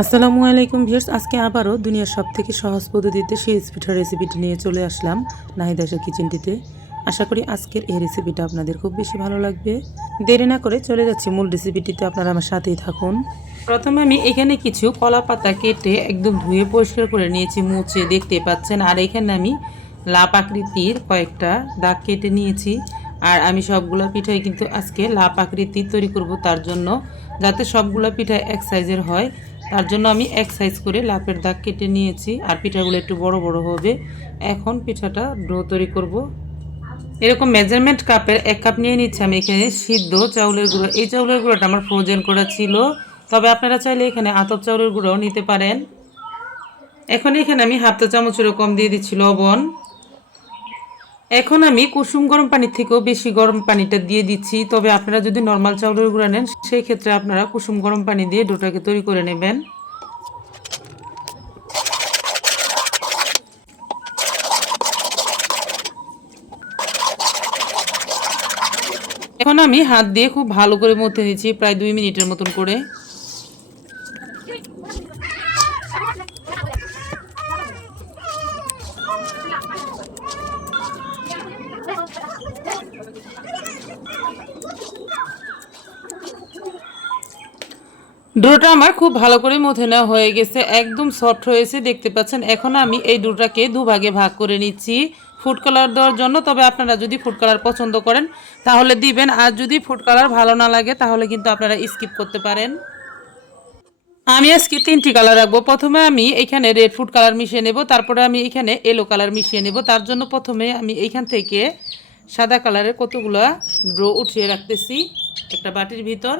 আসসালামু আলাইকুম ভিউয়ার্স, আজকে আবারও দুনিয়ার সবথেকে সহজ পদ্ধতিতে সিরিজ পিঠার রেসিপিটি নিয়ে চলে আসলাম নাহিদাসের কিচেনটিতে। আশা করি আজকের এই রেসিপিটা আপনাদের খুব বেশি ভালো লাগবে। দেরি না করে চলে যাচ্ছি মূল রেসিপিটিতে, আপনারা আমার সাথেই থাকুন। প্রথমে আমি এখানে কিছু কলা পাতা কেটে একদম ধুয়ে পরিষ্কার করে নিয়েছি, মুছে দেখতে পাচ্ছেন। আর এখানে আমি লাপ আকৃতির কয়েকটা দাগ কেটে নিয়েছি। আর আমি সবগুলো পিঠাই কিন্তু আজকে লাপ আকৃতির তৈরি করব, তার জন্য যাতে সবগুলো পিঠা এক সাইজের হয় তার জন্য আমি এক সাইজ করে লাপের দাগ কেটে নিয়েছি। আর পিঠাগুলো একটু বড় বড় হবে। এখন পিঠাটা ডো তৈরি করব। এরকম মেজারমেন্ট কাপের 1 কাপ নিয়ে নিচ্ছি আমি এখানে সিদ্ধ চাউলের গুঁড়ো। এই চাউলের গুঁড়োটা আমার ফ্রোজেন করা ছিল, তবে আপনারা চাইলে এখানে আতপ চাউলের গুঁড়োও নিতে পারেন। এখন এখানে আমি হাফ চা চামচেরও কম দিয়ে দিচ্ছি লবণ। এখন আমি কুসুম গরম পানির থেকেও বেশি গরম পানিটা দিয়ে দিচ্ছি, তবে আপনারা যদি নর্মাল চাউলের গুঁড়া নেন সেই ক্ষেত্রে আপনারা কুসুম গরম পানি দিয়ে ডোটাকে তৈরি করে নেবেন। এখন আমি হাত দিয়ে খুব ভালো করে মথে নিচ্ছি, প্রায় 2 মিনিটের মতন করে। ডোটা আমার খুব ভালো করে মথে নেওয়া হয়ে গেছে, একদম সফট হয়েছে দেখতে পাচ্ছেন। এখন আমি এই ডোটাকে দুভাগে ভাগ করে নিচ্ছি ফুড কালার দেওয়ার জন্য। তবে আপনারা যদি ফুড কালার পছন্দ করেন তাহলে দিবেন, আর যদি ফুড কালার ভালো না লাগে তাহলে কিন্তু আপনারা স্কিপ করতে পারেন। আমি আজকে 3টি কালার রাখবো। প্রথমে আমি এখানে রেড ফুড কালার মিশিয়ে নেব, তারপরে আমি এখানে ইয়েলো কালার মিশিয়ে নেব। তার জন্য প্রথমে আমি এইখান থেকে সাদা কালারের কতগুলো ডো উঠিয়ে রাখতেছি একটা বাটির ভিতর।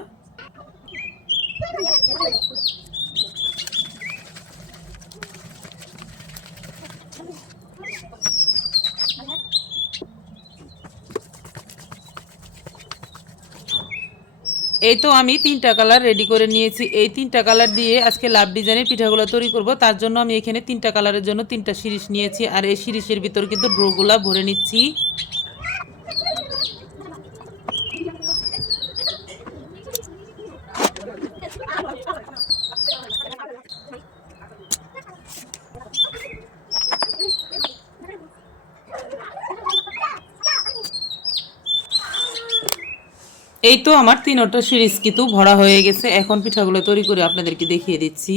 এই তো আমি 3টা কালার রেডি করে নিয়েছি। এই 3টা কালার দিয়ে আজকে লাভ ডিজাইনের পিঠাগুলো তৈরি করব। তার জন্য আমি এখানে 3টা কালারের জন্য 3টা শিরিষ নিয়েছি, আর এই শিরিষের ভিতর কিন্তু ড্রোগুলা ভরে নিচ্ছি। এই তো আমার 3টা শিরিষ কিন্তু ভরা হয়ে গেছে। এখন পিঠাগুলো তৈরি করে আপনাদেরকে দেখিয়ে দিচ্ছি।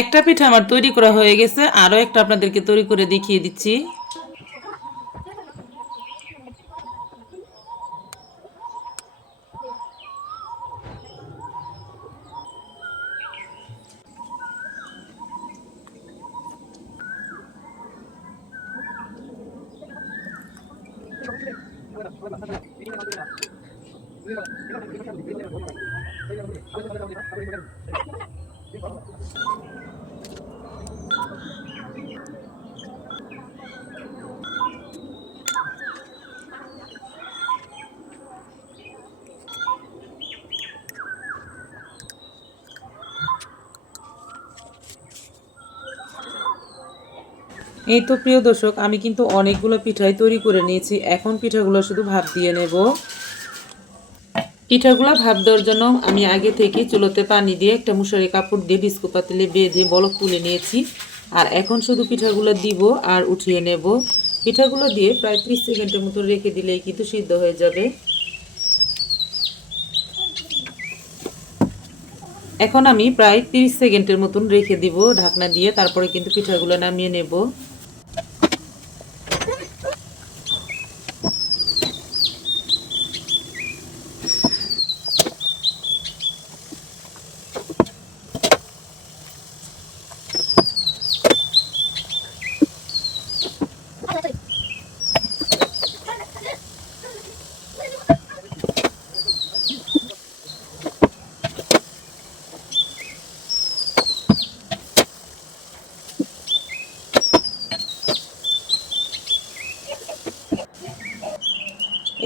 একটা পিঠা আমার তৈরি করা হয়ে গেছে, আরও একটা আপনাদেরকে তৈরি করে দেখিয়ে দিচ্ছি। এই তো প্রিয় দর্শক, আমি কিন্তু অনেকগুলো পিঠাই তৈরি করে নিয়েছি। এখন পিঠাগুলো শুধু ভাপ দিয়ে নেব। পিঠাগুলো ভাপ দেওয়ার জন্য আমি আগে থেকে চুলোতে পানি দিয়ে একটা মশারি কাপড় দিয়ে ডিস্কো পাতিলে বেঁধে বলক তুলে নিয়েছি। আর এখন শুধু পিঠাগুলো দিব আর উঠিয়ে নেব। পিঠাগুলো দিয়ে প্রায় 30 সেকেন্ডের মতো রেখে দিলেই কিন্তু সিদ্ধ হয়ে যাবে। এখন আমি প্রায় 30 সেকেন্ডের মতন রেখে দিব ঢাকনা দিয়ে, তারপরে কিন্তু পিঠাগুলো নামিয়ে নেব।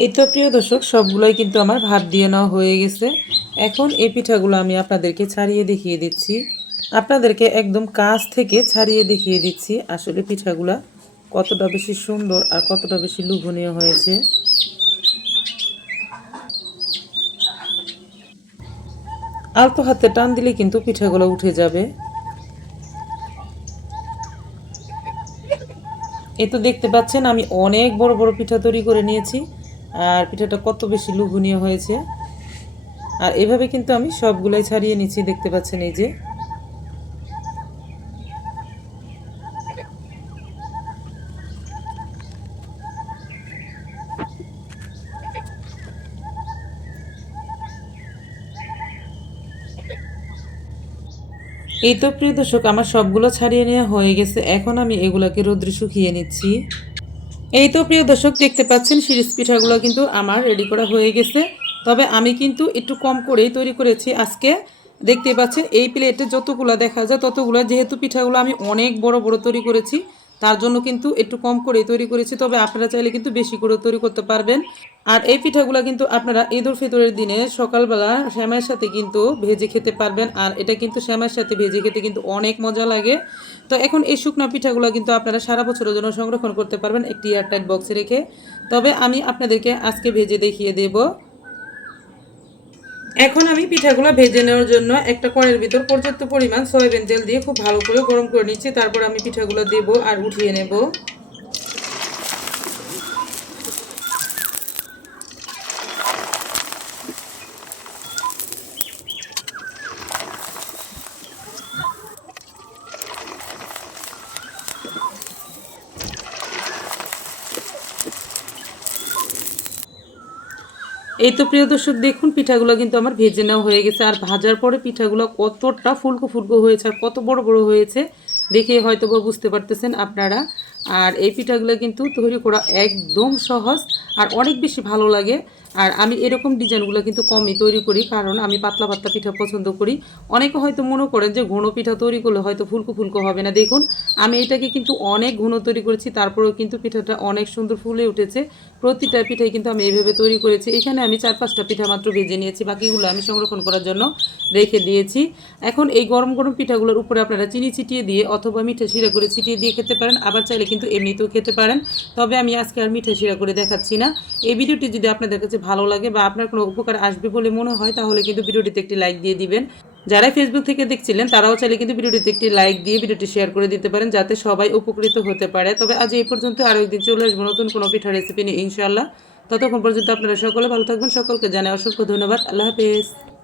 এই তো প্রিয় দর্শক, সবগুলোই কিন্তু আমার ভাত দিয়ে নেওয়া হয়ে গেছে। এখন এই পিঠাগুলো আমি আপনাদেরকে ছাড়িয়ে দেখিয়ে দিচ্ছি, আপনাদেরকে একদম কাছ থেকে ছাড়িয়ে দেখিয়ে দিচ্ছি আসলে পিঠাগুলা কতটা বেশি সুন্দর আর কতটা বেশি লোভনীয় হয়েছে। আলতো হাতে টান দিলে কিন্তু পিঠাগুলো উঠে যাবে। এই তো দেখতে পাচ্ছেন আমি অনেক বড় বড় পিঠা তৈরি করে নিয়েছি, আর পিঠাটা কত বেশি লোভনীয় হয়েছে। আর এভাবে কিন্তু আমি সবগুলাই ছাড়িয়ে নিচ্ছি, দেখতে পাচ্ছেন এই যে। এই তো প্রিয় দর্শক, আমার সবগুলো ছাড়িয়ে নেওয়া হয়ে গেছে। এখন আমি এগুলাকে রোদ্রে শুকিয়ে নিচ্ছি। এই তো প্রিয় দর্শক, দেখতে পাচ্ছেন শিরিষ পিঠাগুলো কিন্তু আমার রেডি করা হয়ে গেছে। তবে আমি কিন্তু একটু কম করেই তৈরি করেছি আজকে। দেখতে পাচ্ছেন এই প্লেটে যতগুলো দেখা যায় ততগুলো, যেহেতু পিঠাগুলো আমি অনেক বড় বড় তৈরি করেছি তার জন্য কিন্তু একটু কম করেই তৈরি করেছি। তবে আপনারা চাইলে কিন্তু বেশি করে তৈরি করতে পারবেন। আর এই পিঠাগুলো কিন্তু আপনারা ঈদ উল ফিতরের দিনে সকালবেলা সেমাইয়ের সাথে কিন্তু ভেজে খেতে পারবেন। আর এটা কিন্তু সেমাইয়ের সাথে ভেজে খেতে কিন্তু অনেক মজা লাগে। তো এখন এই শুকনো পিঠাগুলো কিন্তু আপনারা সারা বছরের জন্য সংরক্ষণ করতে পারবেন একটি এয়ারটাইট বক্সে রেখে। তবে আমি আপনাদেরকে আজকে ভেজে দেখিয়ে দেব। এখন আমি পিঠাগুলো ভেজে নেওয়ার জন্য একটা কড়াইয়ের ভিতর পর্যাপ্ত পরিমাণ সয়াবিন তেল দিয়ে খুব ভালো করে গরম করে নিচ্ছি। তারপর আমি পিঠাগুলো দেব আর উঠিয়ে নেব। এই তো প্রিয় দর্শক, দেখুন পিঠাগুলো কিন্তু আমার ভেজে নেওয়া হয়ে গেছে। আর ভাজার পরে পিঠাগুলো কতটা ফুলকো ফুলকো হয়েছে আর কত বড় বড় হয়েছে দেখে হয়তো বুঝতে পারতেছেন আপনারা। আর এই পিঠাগুলো কিন্তু তৈরি করা একদম সহজ আর অনেক বেশি ভালো লাগে। আর আমি এরকম ডিজাইনগুলো কিন্তু কমই তৈরি করি, কারণ আমি পাতলা পাতলা পিঠা পছন্দ করি। অনেকে হয়তো মনে করেন যে ঘন পিঠা তৈরি করলে হয়তো ফুলকো ফুলকো হবে না। দেখুন আমি এটাকে কিন্তু অনেক ঘন তৈরি করেছি, তারপরেও কিন্তু পিঠাটা অনেক সুন্দর ফুলে উঠেছে। প্রতিটা পিঠাই কিন্তু আমি এইভাবে তৈরি করেছি। এখানে আমি 4-5টা পিঠা মাত্র ভেজে নিয়েছি, বাকিগুলো আমি সংরক্ষণ করার জন্য রেখে দিয়েছি। এখন এই গরম গরম পিঠাগুলোর উপরে আপনারা চিনি ছিটিয়ে দিয়ে অথবা মিঠা শিরা করে ছিটিয়ে দিয়ে খেতে পারেন, আবার চাইলে কিন্তু এমনিতেও খেতে পারেন। তবে আমি আজকে আর মিঠা শিরা করে দেখাচ্ছি না। এই ভিডিওটি যদি আপনাদের কাছে ভালো লাগে বা আপনার কোনো উপকার আসবে বলে মনে হয় তাহলে কিন্তু ভিডিওটিতে একটি লাইক দিয়ে দিবেন। যারা ফেসবুক থেকে দেখছিলেন তারাও চাইলে কিন্তু ভিডিওটিতে একটি লাইক দিয়ে ভিডিওটি শেয়ার করে দিতে পারেন, যাতে সবাই উপকৃত হতে পারে। তবে আজ এই পর্যন্ত, আরও একদিন চলে আসবো নতুন কোনো পিঠা রেসিপি নিয়ে ইনশাআল্লাহ। ততক্ষণ পর্যন্ত আপনারা সকলে ভালো থাকবেন। সকলকে জানাই অসংখ্য ধন্যবাদ। আল্লাহ হাফেজ।